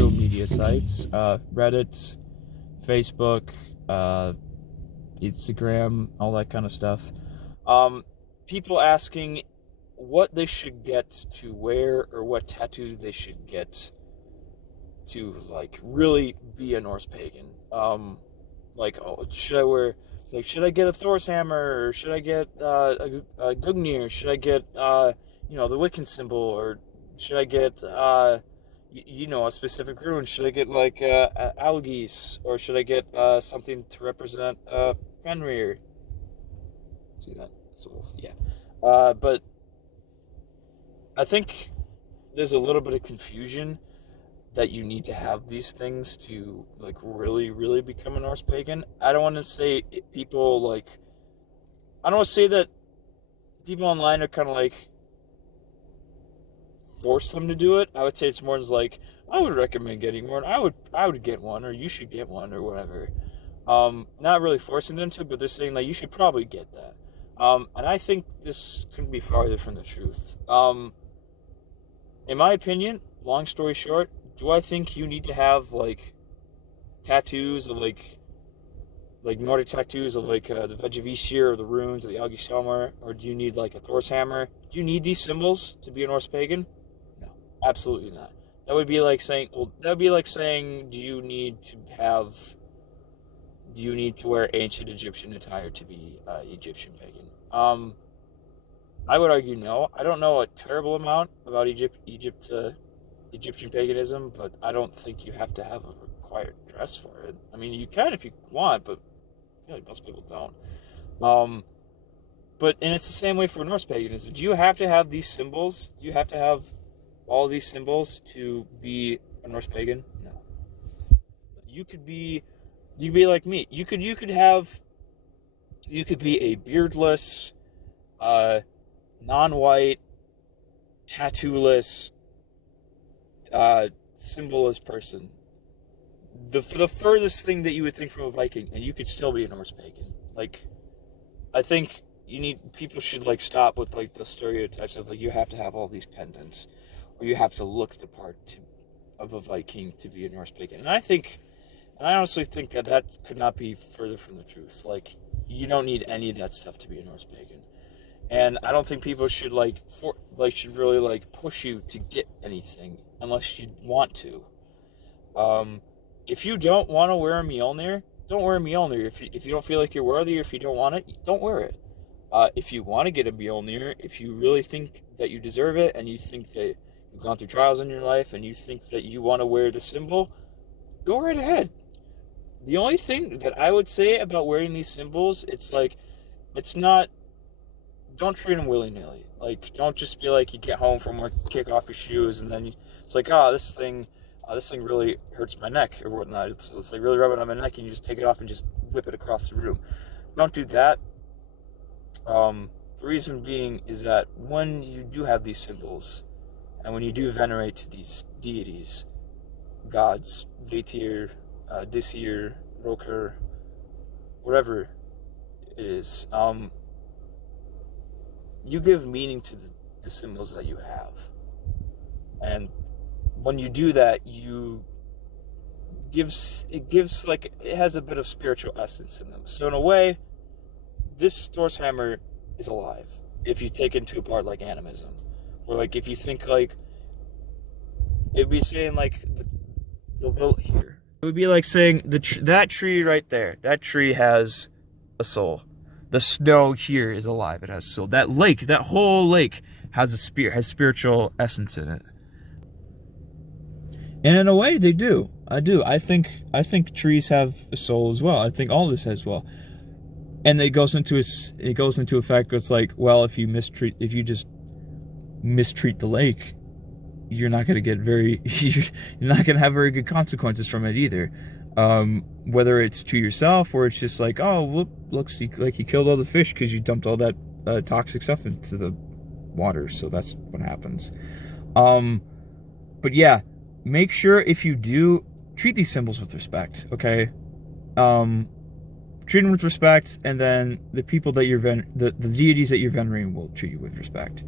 social media sites, Reddit, Facebook, Instagram, all that kind of stuff. People asking what they should get to wear or what tattoo they should get to like really be a Norse pagan. Like, oh, should I wear? Like, should I get a Thor's hammer, or should I get a Gungnir? Should I get the Wiccan symbol, or should I get a specific rune? Should I get like Algis, or should I get something to represent Fenrir? See that? It's a wolf. Yeah. But I think there's a little bit of confusion that you need to have these things to like really, really become a Norse pagan. I don't want to say people like. I don't want to say that people online are kind of like force them to do it. I would say it's more as like I would recommend getting one. I would get one, or you should get one, or whatever. Not really forcing them to, but they're saying like you should probably get that. And I think this couldn't be farther from the truth. In my opinion, long story short, do I think you need to have like tattoos of like Nordic tattoos of like the Vegevisir or the runes or the Algiselmar, or do you need like a Thor's hammer? Do you need these symbols to be a Norse pagan? No, absolutely not. That would be like saying, do you need to wear ancient Egyptian attire to be Egyptian pagan? I would argue no. I don't know a terrible amount about Egyptian paganism, but I don't think you have to have a required dress for it. I mean, you can if you want, but really most people don't. And it's the same way for Norse paganism. Do you have to have these symbols? Do you have to have all these symbols to be a Norse pagan? No. You could be like me. You could be a beardless, non-white, tattooless, symbolless person. The furthest thing that you would think from a Viking, and you could still be a Norse pagan. Like, I think people should like stop with like the stereotypes of like you have to have all these pendants, or you have to look the part of a Viking to be a Norse pagan. And I honestly think that could not be further from the truth. Like, you don't need any of that stuff to be a Norse pagan. And I don't think people should should really push you to get anything unless you want to. If you don't want to wear a Mjolnir, don't wear a Mjolnir. If you don't feel like you're worthy, or if you don't want it, don't wear it. If you want to get a Mjolnir, if you really think that you deserve it, and you think that you've gone through trials in your life, and you think that you want to wear the symbol, go right ahead. The only thing that I would say about wearing these symbols, don't treat them willy-nilly. Like, don't just be like, you get home from work, kick off your shoes, and then it's like, this thing really hurts my neck, or whatnot. It's like really rubbing on my neck, and you just take it off and just whip it across the room. Don't do that. The reason being is that when you do have these symbols, and when you do venerate these deities, gods, Vetir, Disir, Roker, whatever it is, you give meaning to the symbols that you have. And when you do that, it has a bit of spiritual essence in them. So in a way, this Thor's hammer is alive if you take it into a part like animism. Or like if you think like, it'd be saying like, here. It would be like saying that tree right there, that tree has a soul. The snow here is alive, it has a soul. That whole lake has has spiritual essence in it. And in a way, they do. I do. I think trees have a soul as well. I think all this has well. And it goes into effect. It's like, well, if you just mistreat the lake, you're not going to get you're not going to have very good consequences from it either. Whether it's to yourself, or it's just like, oh, whoop, looks like you killed all the fish because you dumped all that toxic stuff into the water. So that's what happens. But yeah, make sure if you do treat these symbols with respect, okay? Treat them with respect, and then the people that the deities that you're venerating will treat you with respect.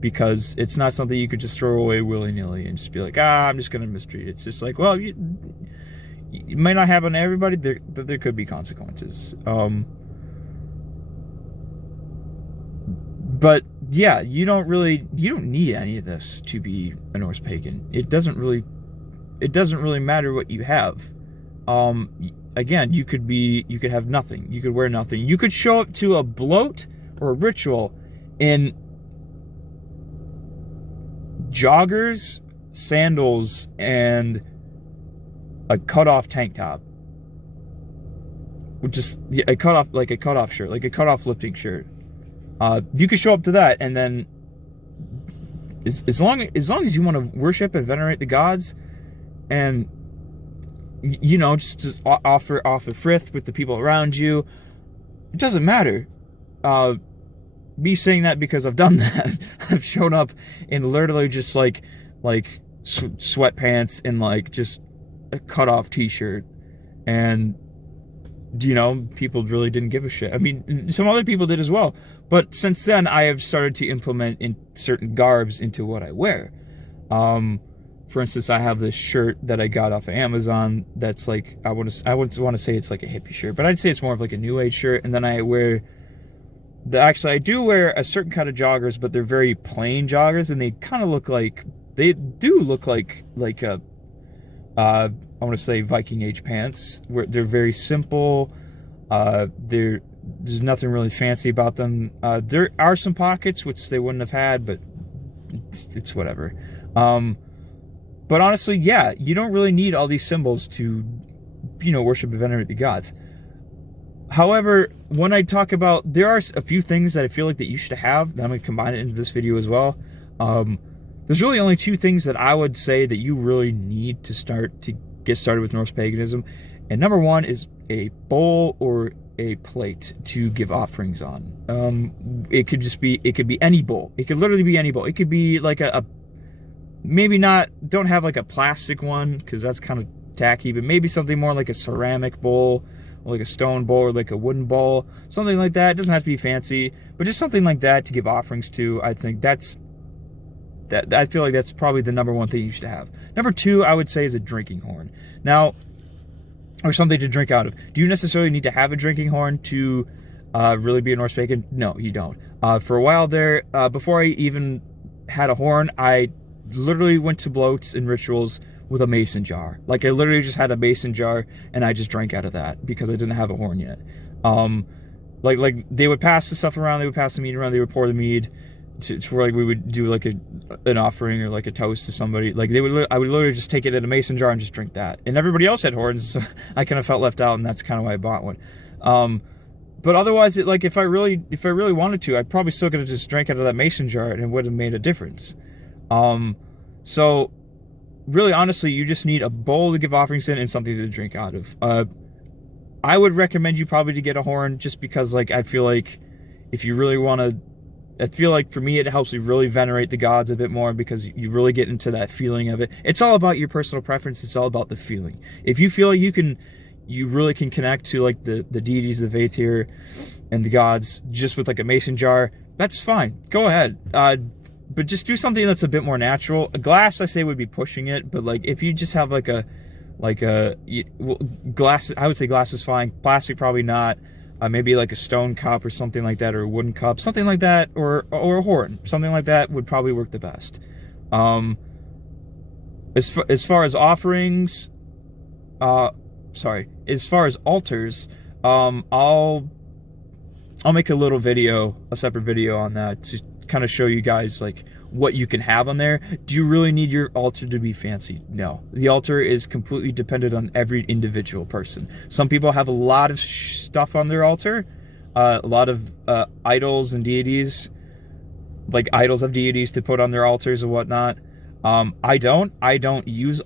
because it's not something you could just throw away willy-nilly and just be like, I'm just going to mistreat it. It's just like, well, it might not happen to everybody, there could be consequences. But yeah, you don't need any of this to be a Norse pagan. It doesn't really matter what you have. Again, you could have nothing. You could wear nothing. You could show up to a bloat or a ritual in joggers, sandals, and a cut-off tank top. Which is a cut-off shirt, like a cut-off lifting shirt. You could show up to that, and then as long as you want to worship and venerate the gods, and just offer frith with the people around you, it doesn't matter. Me saying that because I've done that. I've shown up in literally just like sweatpants and like just a cut-off t-shirt, and people really didn't give a shit. I mean, some other people did as well. But since then, I have started to implement in certain garbs into what I wear. For instance, I have this shirt that I got off of Amazon that's like, I wouldn't want to say it's like a hippie shirt, but I'd say it's more of like a new age shirt. And then I wear, I do wear a certain kind of joggers, but they're very plain joggers, and they kind of look like, they do look like I want to say Viking age pants, where they're very simple. There's nothing really fancy about them. There are some pockets which they wouldn't have had, but it's whatever. But honestly, yeah, you don't really need all these symbols to, worship and venerate the gods. However, when I talk about, there are a few things that I feel like that you should have, that I'm going to combine it into this video as well. There's really only two things that I would say that you really need to get started with Norse paganism. And number one is a bowl or a plate to give offerings on. It could be any bowl. It could literally be any bowl. It could be like don't have like a plastic one, because that's kind of tacky, but maybe something more like a ceramic bowl, or like a stone bowl, or like a wooden bowl, something like that. It doesn't have to be fancy, but just something like that to give offerings to. I think I feel like that's probably the number one thing you should have. Number two, I would say, is a drinking horn. Now, or something to drink out of. Do you necessarily need to have a drinking horn to really be a Norse pagan? No, you don't. For a while there, before I even had a horn, I literally went to bloats and rituals with a mason jar. Like, I literally just had a mason jar, and I just drank out of that because I didn't have a horn yet. Like they would pass the stuff around, they would pass the mead around, they would pour the mead to where like we would do like an offering or like a toast to somebody. Like I would literally just take it in a mason jar and just drink that. And everybody else had horns, so I kind of felt left out, and that's kind of why I bought one. But otherwise, if I really wanted to, I probably still could have just drank out of that mason jar, and it would have made a difference. So really, honestly, you just need a bowl to give offerings in and something to drink out of. I would recommend you probably to get a horn, just because like I feel like if you really want to, I feel like for me it helps me really venerate the gods a bit more, because you really get into that feeling of it. It's all about your personal preference. It's all about the feeling. If you feel like you really can connect to like the deities, the Vatir, and the gods just with like a mason jar, that's fine. Go ahead. But just do something that's a bit more natural. A glass, I say, would be pushing it, but like if you just have glass, I would say glass is fine. Plastic, probably not. Maybe like a stone cup or something like that, or a wooden cup, something like that, or a horn, something like that would probably work the best. As far as offerings, as far as altars, I'll make a separate video on that to kind of show you guys like what you can have on there. Do you really need your altar to be fancy? No. The altar is completely dependent on every individual person. Some people have a lot of stuff on their altar, a lot of idols and deities, like idols of deities to put on their altars and whatnot. I don't use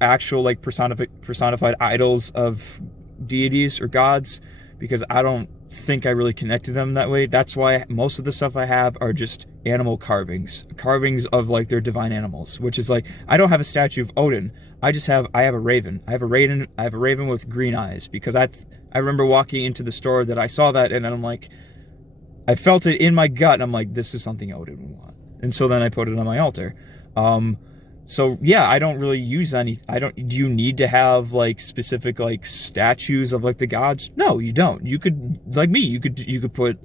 actual like personified idols of deities or gods, because I don't think I really connect to them that way. That's why most of the stuff I have are just animal carvings of like their divine animals, which is like, I don't have a statue of Odin. I have a raven. I have a raven with green eyes, because I remember walking into the store that I saw that, and I'm like, I felt it in my gut, and I'm like, this is something Odin would want. And so then I put it on my altar. So yeah, I don't really use any. Do you need to have like specific like statues of like the gods? No, you don't. You could, like me, you could put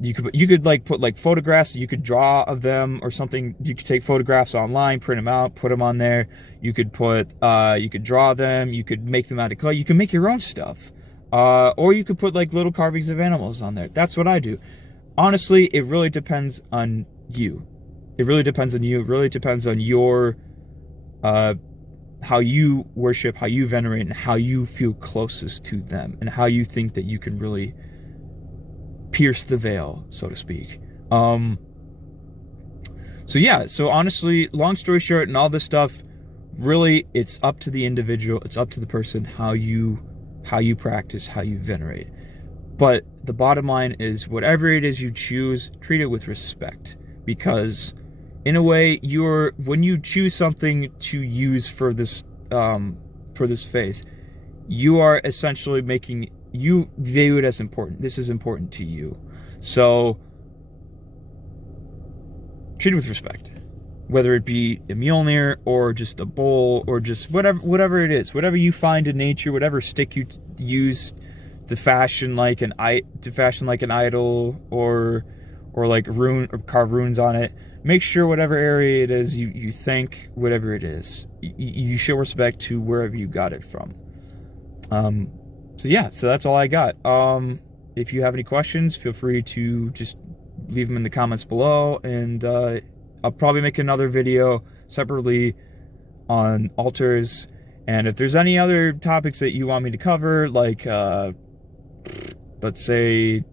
you could like put like photographs. You could draw of them or something. You could take photographs online, print them out, put them on there. You could put you could draw them. You could make them out of clay. You can make your own stuff. Or you could put like little carvings of animals on there. That's what I do. Honestly, it really depends on you. It really depends on you. It really depends on your, how you worship, how you venerate, and how you feel closest to them, and how you think that you can really pierce the veil, so to speak. So yeah, so honestly, long story short, and all this stuff, really, it's up to the individual. It's up to the person how you practice, how you venerate. But the bottom line is, whatever it is you choose, treat it with respect, because in a way, when you choose something to use for this faith, you are essentially you view it as important. This is important to you, so treat it with respect. Whether it be a Mjolnir or just a bowl or just whatever it is, whatever you find in nature, whatever stick you use to fashion like an idol or like carve runes on it. Make sure whatever area it is you think, whatever it is, you show respect to wherever you got it from. So yeah, so that's all I got. If you have any questions, feel free to just leave them in the comments below, and I'll probably make another video separately on altars. And if there's any other topics that you want me to cover, like let's say,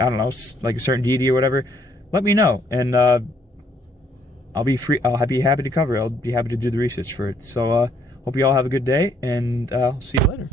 I don't know, like a certain deity or whatever, let me know, and I'll be happy to cover it. I'll be happy to do the research for it. So hope you all have a good day, and I'll see you later.